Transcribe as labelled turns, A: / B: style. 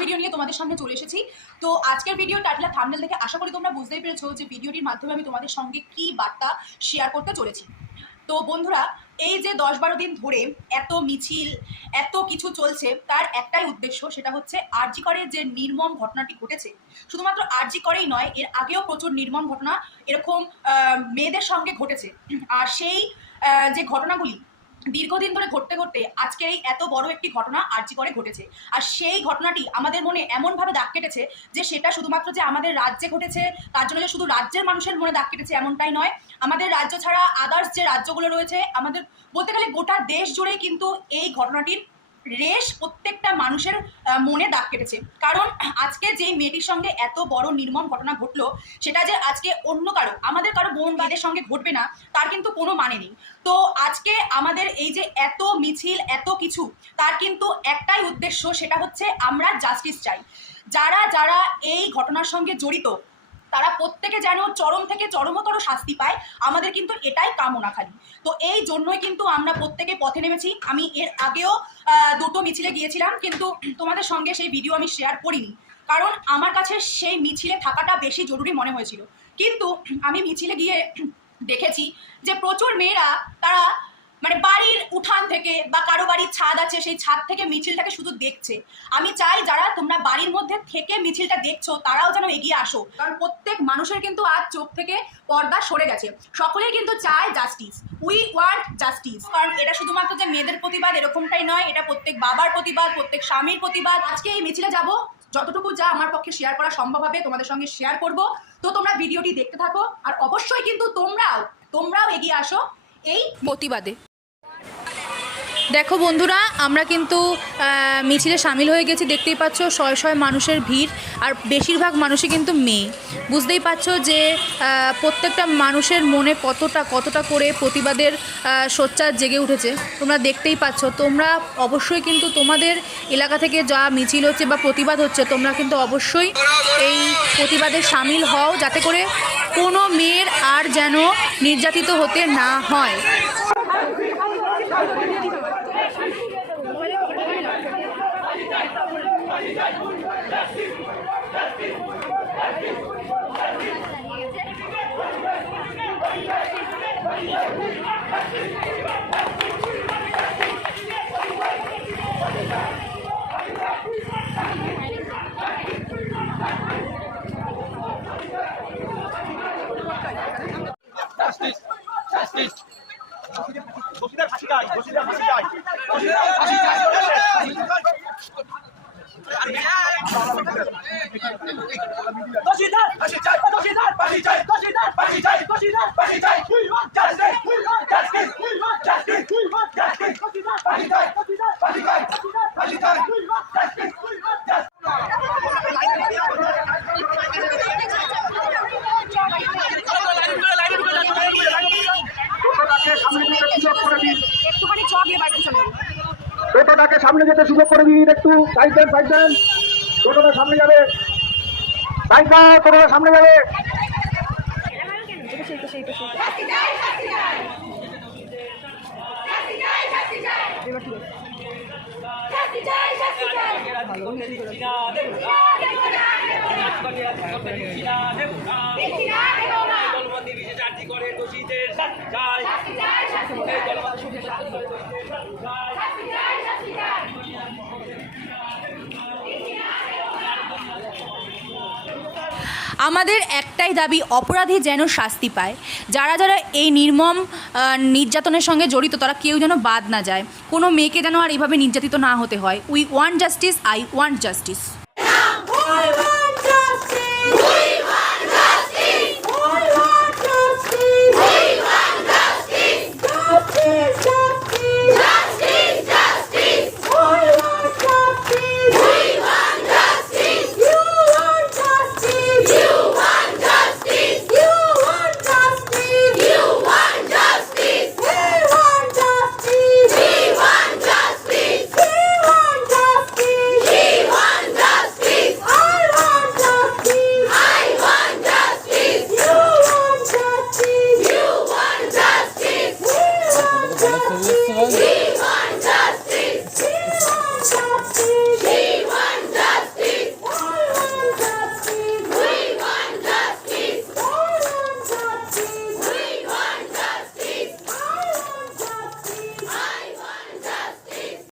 A: Video নিয়ে তোমাদের সামনে চলে এসেছি। তো আজকের ভিডিও টাইটেল থামনেল দেখে আশা করি তোমরা বুঝতেই পেরেছ যে ভিডিওটির মাধ্যমে আমি তোমাদের সঙ্গে কি বার্তা শেয়ার করতে চলেছি। তো বন্ধুরা, এই যে দশ বারো দিন ধরে এত মিছিল, এত কিছু চলছে, তার একটাই উদ্দেশ্য সেটা হচ্ছে আরজি করে যে নির্মম ঘটনাটি ঘটেছে। শুধুমাত্র আরজি করেই নয়, এর আগেও প্রচুর নির্মম ঘটনা এরকম মেয়েদের সঙ্গে ঘটেছে। আর সেই যে ঘটনাগুলি দীর্ঘদিন ধরে ঘটতে ঘটতে আজকে এই এত বড় একটি ঘটনা আরজি করে ঘটেছে। আর সেই ঘটনাটি আমাদের মনে এমনভাবে দাগ কেটেছে যে সেটা শুধুমাত্র যে আমাদের রাজ্যে ঘটেছে, তার জন্য যে শুধু রাজ্যের মানুষের মনে দাগ কেটেছে এমনটাই নয়। আমাদের রাজ্য ছাড়া আদার্স যে রাজ্যগুলো রয়েছে, আমাদের বলতে গেলে গোটা দেশ জুড়েই কিন্তু এই ঘটনাটির রেশ প্রত্যেকটা মানুষের মনে দাগ কেটেছে। কারণ আজকে যেই মেয়েটির সঙ্গে এত বড় নির্মম ঘটনা ঘটলো, সেটা যে আজকে অন্য কারও, আমাদের কারও বোন বাদের সঙ্গে ঘটবে না, তার কিন্তু কোনো মানে নেই। তো আজকে আমাদের এই যে এত মিছিল, এত কিছু, তার কিন্তু একটাই উদ্দেশ্য, সেটা হচ্ছে আমরা জাস্টিস চাই। যারা যারা এই ঘটনার সঙ্গে জড়িত তারা প্রত্যেকে যেন চরম থেকে চরমতর শাস্তি পায়, আমাদের কিন্তু এটাই কামনা খালি। তো এই জন্যই কিন্তু আমরা প্রত্যেকে পথে নেমেছি। আমি এর আগেও দুটো মিছিলে গিয়েছিলাম, কিন্তু তোমাদের সঙ্গে সেই ভিডিও আমি শেয়ার করিনি। কারণ আমার কাছে সেই মিছিলে থাকাটা বেশি জরুরি মনে হয়েছিল। কিন্তু আমি মিছিলে গিয়ে দেখেছি যে প্রচুর মেয়েরা তারা মানে বাড়ির উঠান থেকে বা কারও বাড়ির ছাদ আছে, সেই ছাদ থেকে মিছিলটাকে শুধু দেখছে। আমি চাই যারা তোমরা বাড়ির মধ্যে থেকে মিছিলটা দেখছ, তারাও যেন এগিয়ে আসো। কারণ প্রত্যেক মানুষের কিন্তু আজ চোখ থেকে পর্দা সরে গেছে। সকলেই কিন্তু চায় জাস্টিস উই ওয়ান্ট জাস্টিস কারণ এটা শুধুমাত্র যে মেয়েদের প্রতিবাদ এরকমটাই নয়, এটা প্রত্যেক বাবার প্রতিবাদ, প্রত্যেক স্বামীর প্রতিবাদ। আজকে এই মিছিলে যাব। যতটুকু যা আমার পক্ষে শেয়ার করা সম্ভব হবে, তোমাদের সঙ্গে শেয়ার করব। তো তোমরা ভিডিওটি দেখতে থাকো, আর অবশ্যই কিন্তু তোমরাও তোমরাও এগিয়ে আসো এই
B: প্রতিবাদে। দেখো বন্ধুরা, আমরা কিন্তু মিছিলে সামিল হয়ে গেছি। দেখতেই পাচ্ছ, শয় শয় মানুষের ভিড়, আর বেশিরভাগ মানুষই কিন্তু মেয়ে। বুঝতেই পারছ যে প্রত্যেকটা মানুষের মনে কতটা কতটা করে প্রতিবাদের সোচ্চার জেগে উঠেছে। তোমরা দেখতেই পাচ্ছ, তোমরা অবশ্যই কিন্তু তোমাদের এলাকা থেকে যা মিছিল হচ্ছে বা প্রতিবাদ হচ্ছে, তোমরা কিন্তু অবশ্যই এই প্রতিবাদে সামিল হও, যাতে করে কোনো মেয়ের আর যেন নির্যাতিত হতে না হয়।
C: জাস্টিস জাস্টিস দোষীদের ফাঁসি চাই দোষীদের ফাঁসি চাই দোষীদের ফাঁসি চাই দোষীদের ফাঁসি চাই দোষীদের ফাঁসি চাই দোষীদের ফাঁসি চাই দোষীদের ফাঁসি চাই we want justice we want justice we want justice we want justice দোষীদের ফাঁসি চাই দোষীদের ফাঁসি চাই দোষীদের ফাঁসি চাই we want justice we want justice
D: টোটোটাকে সামনে যেতে সুযোগ করে দিন।
A: একটুখানি বাড়িতে চলে
D: টোটোটাকে সামনে যেতে সুযোগ করে দিন একটু। সাইড দেন সাইড দেন। টোটোটা সামনে যাবে। সাইড দাও টোটোটা সামনে যাবে।
B: আমাদের একটাই দাবি অপরাধী যেন শাস্তি পায়। যারা যারা এই নির্মম নির্যাতনের সঙ্গে জড়িত তারা কেউ যেন বাদ না যায়। কোনো মেয়েকে যেন আর এভাবে নির্যাতিত না হতে হয়। We want justice I want justice
E: Lord.